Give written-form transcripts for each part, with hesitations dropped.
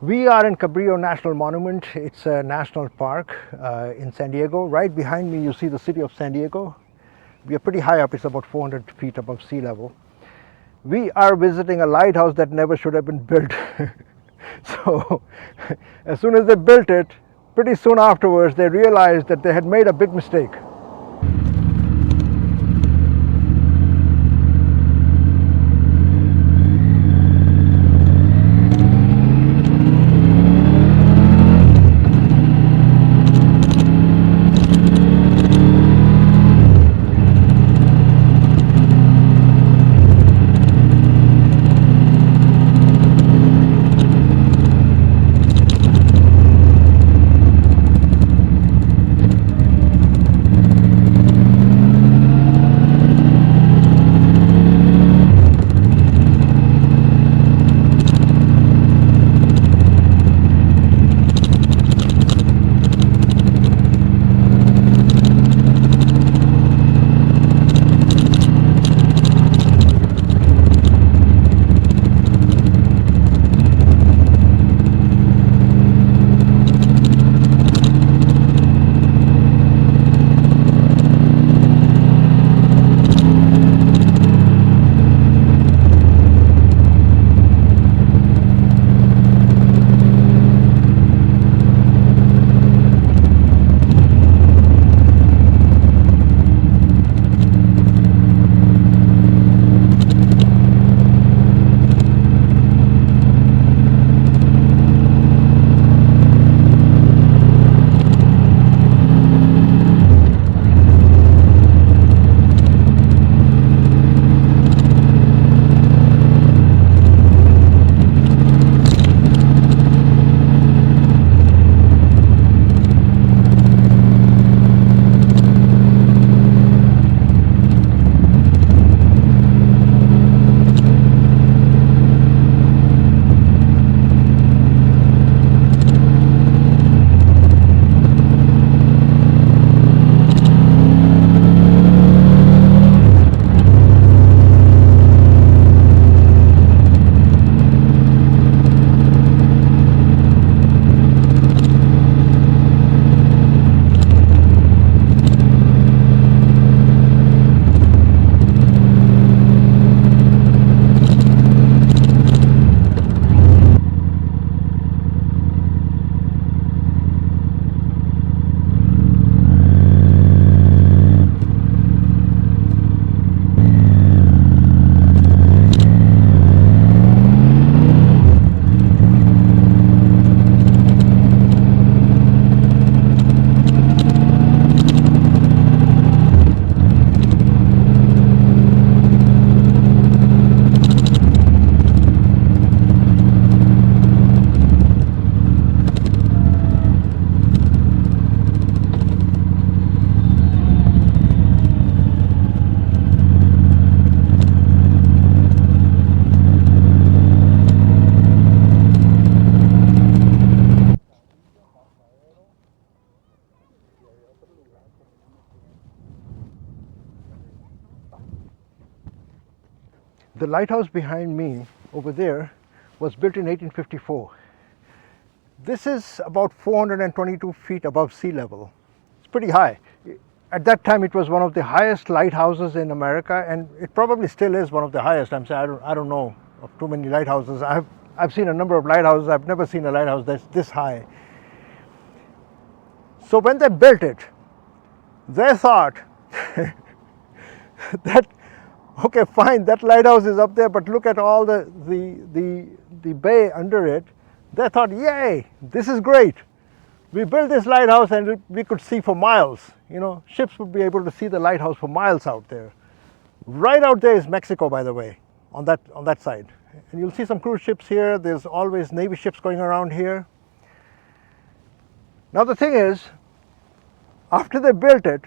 We are in Cabrillo National Monument. It's a national park in San Diego. Right behind me you see the city of San Diego. We are pretty high up, it's about 400 feet above sea level. We are visiting a lighthouse that never should have been built. So as soon as they built it, pretty soon afterwards they realized that they had made a big mistake. The lighthouse behind me over there was built in 1854. This is about 422 feet above sea level. It's pretty high. At that time it was one of the highest lighthouses in America, and it probably still is one of the highest. I don't know of too many lighthouses. I've seen a number of lighthouses. I've never seen a lighthouse that's this high. So when they built it, they thought that, okay, fine, that lighthouse is up there, but look at all the bay under it. They thought, yay, this is great. We built this lighthouse and we could see for miles. You know, ships would be able to see the lighthouse for miles out there. Right out there is Mexico, by the way, on that side. And you'll see some cruise ships here. There's always Navy ships going around here. Now the thing is, after they built it,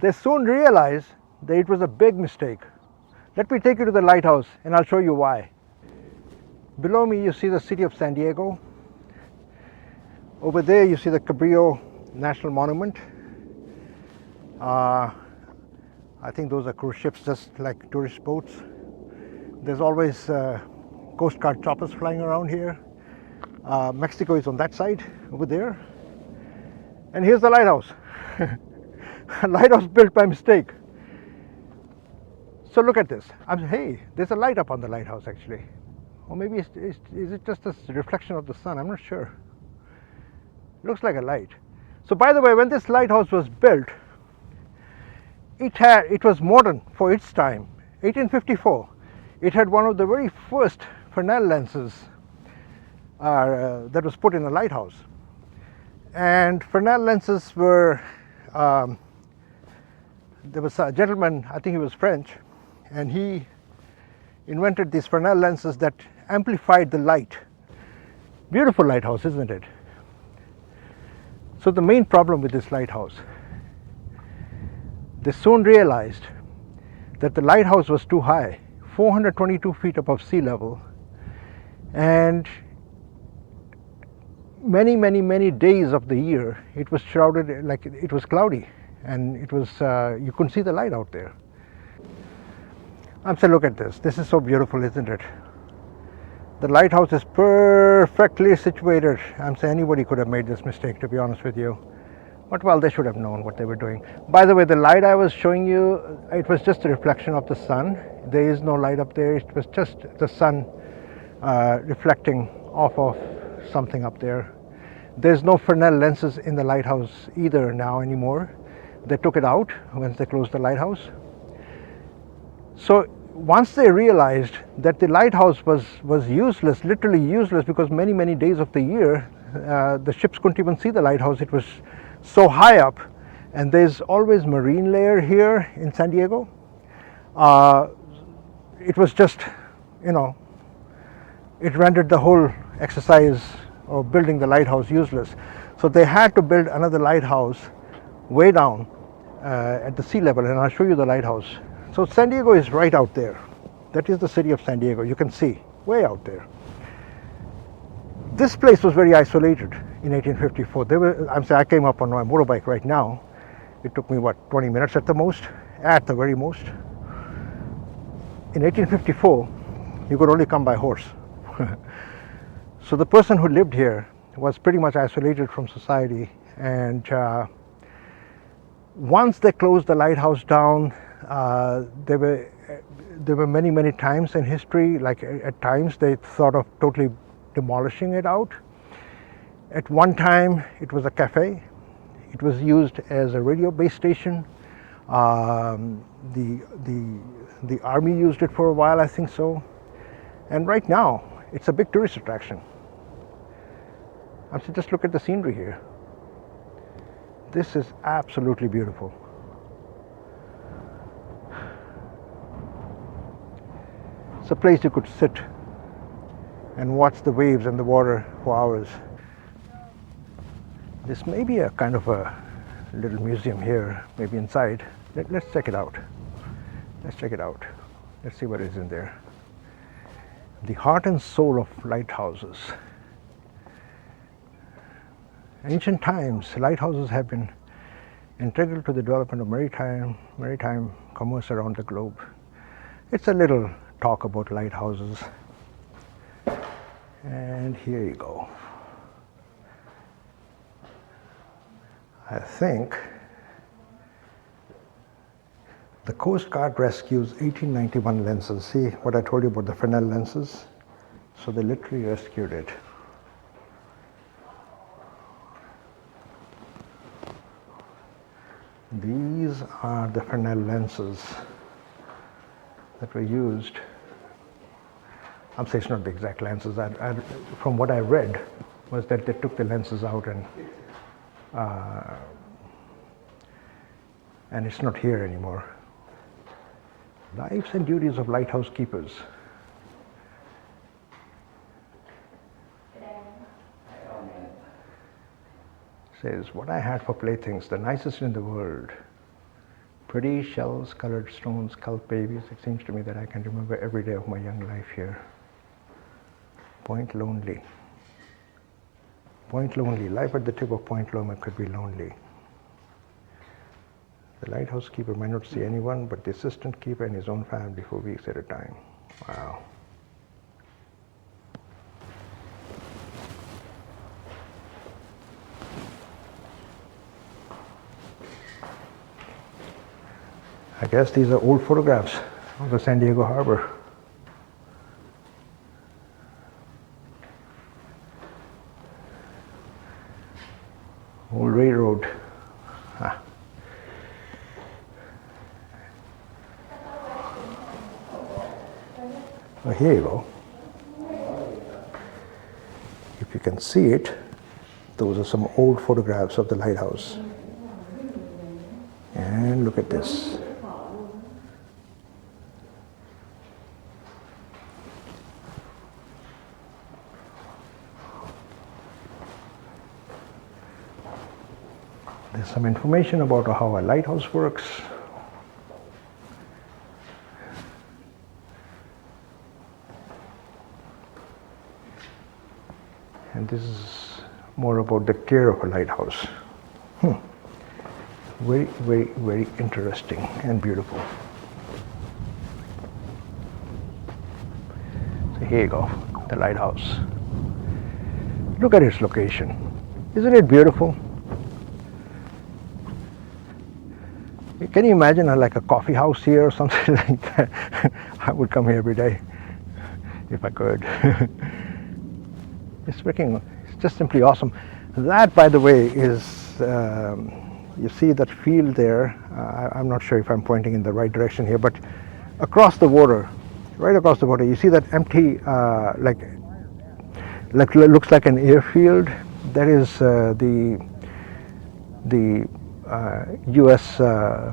they soon realized that it was a big mistake. Let me take you to the lighthouse and I'll show you why. Below me you see the city of San Diego. Over there you see the Cabrillo National Monument. I think those are cruise ships, just like tourist boats. There's always Coast Guard choppers flying around here. Mexico is on that side over there. And here's the lighthouse. A lighthouse built by mistake. So look at this. Hey, there's a light up on the lighthouse actually. Or maybe is it just a reflection of the sun? I'm not sure. Looks like a light. So by the way, when this lighthouse was built, it was modern for its time. 1854. It had one of the very first Fresnel lenses that was put in a lighthouse. And Fresnel lenses were, there was a gentleman, I think he was French, and he invented these Fresnel lenses that amplified the light. Beautiful lighthouse, isn't it? So the main problem with this lighthouse, they soon realized that the lighthouse was too high, 422 feet above sea level, and many days of the year it was shrouded, like it was cloudy, and it was you couldn't see the light out there. I'm saying, look at this. This is so beautiful, isn't it? The lighthouse is perfectly situated. I'm saying anybody could have made this mistake, to be honest with you. But well, they should have known what they were doing. By the way, the light I was showing you, it was just a reflection of the sun. There is no light up there. It was just the sun reflecting off of something up there. There's no Fresnel lenses in the lighthouse either now anymore. They took it out once they closed the lighthouse. So once they realized that the lighthouse was useless, literally useless, because many days of the year the ships couldn't even see the lighthouse. It was so high up, and there's always marine layer here in San Diego. It was just, it rendered the whole exercise of building the lighthouse useless. So they had to build another lighthouse way down at the sea level, and I'll show you the lighthouse. So San Diego is right out there. That is the city of San Diego. You can see way out there. This place was very isolated in 1854. I came up on my motorbike right now. It took me, 20 minutes at the most, at the very most. In 1854, you could only come by horse. So the person who lived here was pretty much isolated from society. And once they closed the lighthouse down, there were many times in history, like at times they thought of totally demolishing it out. At one time it was a cafe. It was used as a radio base station. The Army used it for a while, I think so. And right now it's a big tourist attraction. So just look at the scenery here. This is absolutely beautiful. It's a place you could sit and watch the waves and the water for hours. This may be a kind of a little museum here, maybe inside. Let's check it out. Let's check it out. Let's see what is in there. The heart and soul of lighthouses. Ancient times, lighthouses have been integral to the development of maritime commerce around the globe. It's a little talk about lighthouses. And here you go. I think the Coast Guard rescues 1891 lenses. See what I told you about the Fresnel lenses? So they literally rescued it. These are the Fresnel lenses that were used. I'm saying it's not the exact lenses. From what I read was that they took the lenses out and it's not here anymore. Lives and duties of lighthouse keepers. Says, what I had for playthings, the nicest in the world. Pretty shells, colored stones, sculpted babies. It seems to me that I can remember every day of my young life here. Point Lonely. Point Lonely. Life at the tip of Point Loma could be lonely. The lighthouse keeper might not see anyone but the assistant keeper and his own family for weeks at a time. Wow. I guess these are old photographs of the San Diego harbor. Old railroad. Ah. Well, here you go. If you can see it, those are some old photographs of the lighthouse. And look at this. There's some information about how a lighthouse works. And this is more about the care of a lighthouse. Very, very, very interesting and beautiful. So here you go, the lighthouse. Look at its location. Isn't it beautiful? Can you imagine like a coffee house here or something like that? I would come here every day if I could. It's just simply awesome. That, by the way, is, you see that field there, I'm not sure if I'm pointing in the right direction here, but across the water, right across the water, you see that empty, like looks like an airfield. That is the U.S. I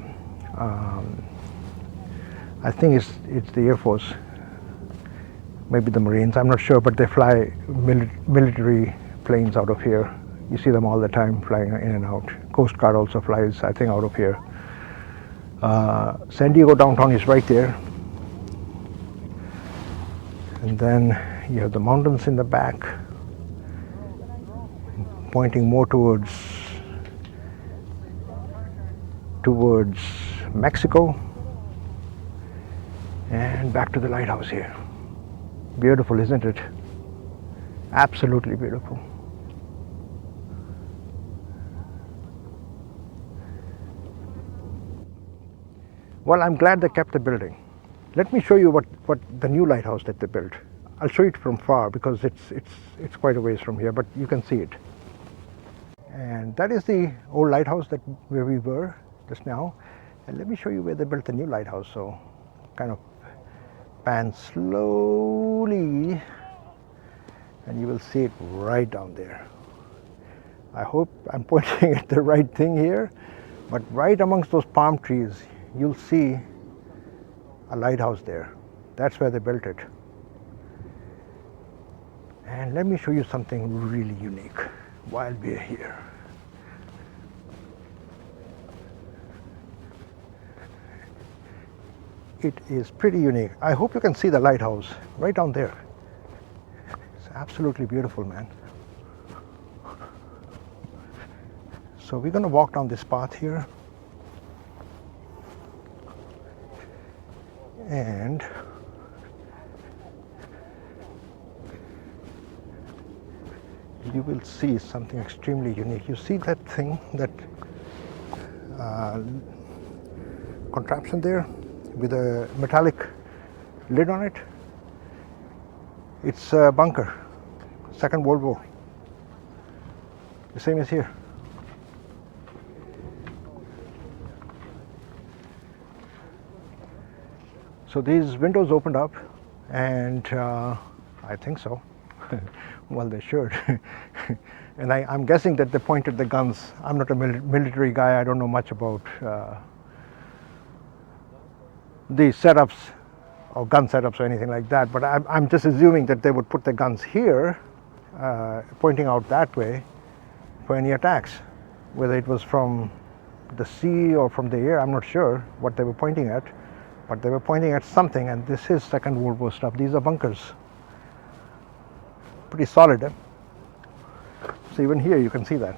think it's the Air Force, maybe the Marines. I'm not sure, but they fly military planes out of here. You see them all the time flying in and out. Coast Guard also flies, I think, out of here. San Diego downtown is right there, and then you have the mountains in the back, pointing more towards Mexico, and back to the lighthouse here. Beautiful, isn't it? Absolutely beautiful. Well, I'm glad they kept the building. Let me show you what the new lighthouse that they built. I'll show it from far because it's quite a ways from here, but you can see it. And that is the old lighthouse where we were just now. And let me show you where they built the new lighthouse. So kind of pan slowly, and you will see it right down there. I hope I'm pointing at the right thing here, but right amongst those palm trees, you'll see a lighthouse there. That's where they built it. And let me show you something really unique while we're here. It is pretty unique. I hope you can see the lighthouse right down there. It's absolutely beautiful, man. So we're going to walk down this path here, and you will see something extremely unique. You see that thing, that contraption there with a metallic lid on it? It's a bunker, Second World War. The same as here. So these windows opened up, and I think so. Well, they should. And I'm guessing that they pointed the guns. I'm not a military guy. I don't know much about the setups or gun setups or anything like that. But I'm just assuming that they would put the guns here, pointing out that way for any attacks, whether it was from the sea or from the air. I'm not sure what they were pointing at, but they were pointing at something. And this is Second World War stuff. These are bunkers. Pretty solid, eh? So even here you can see that.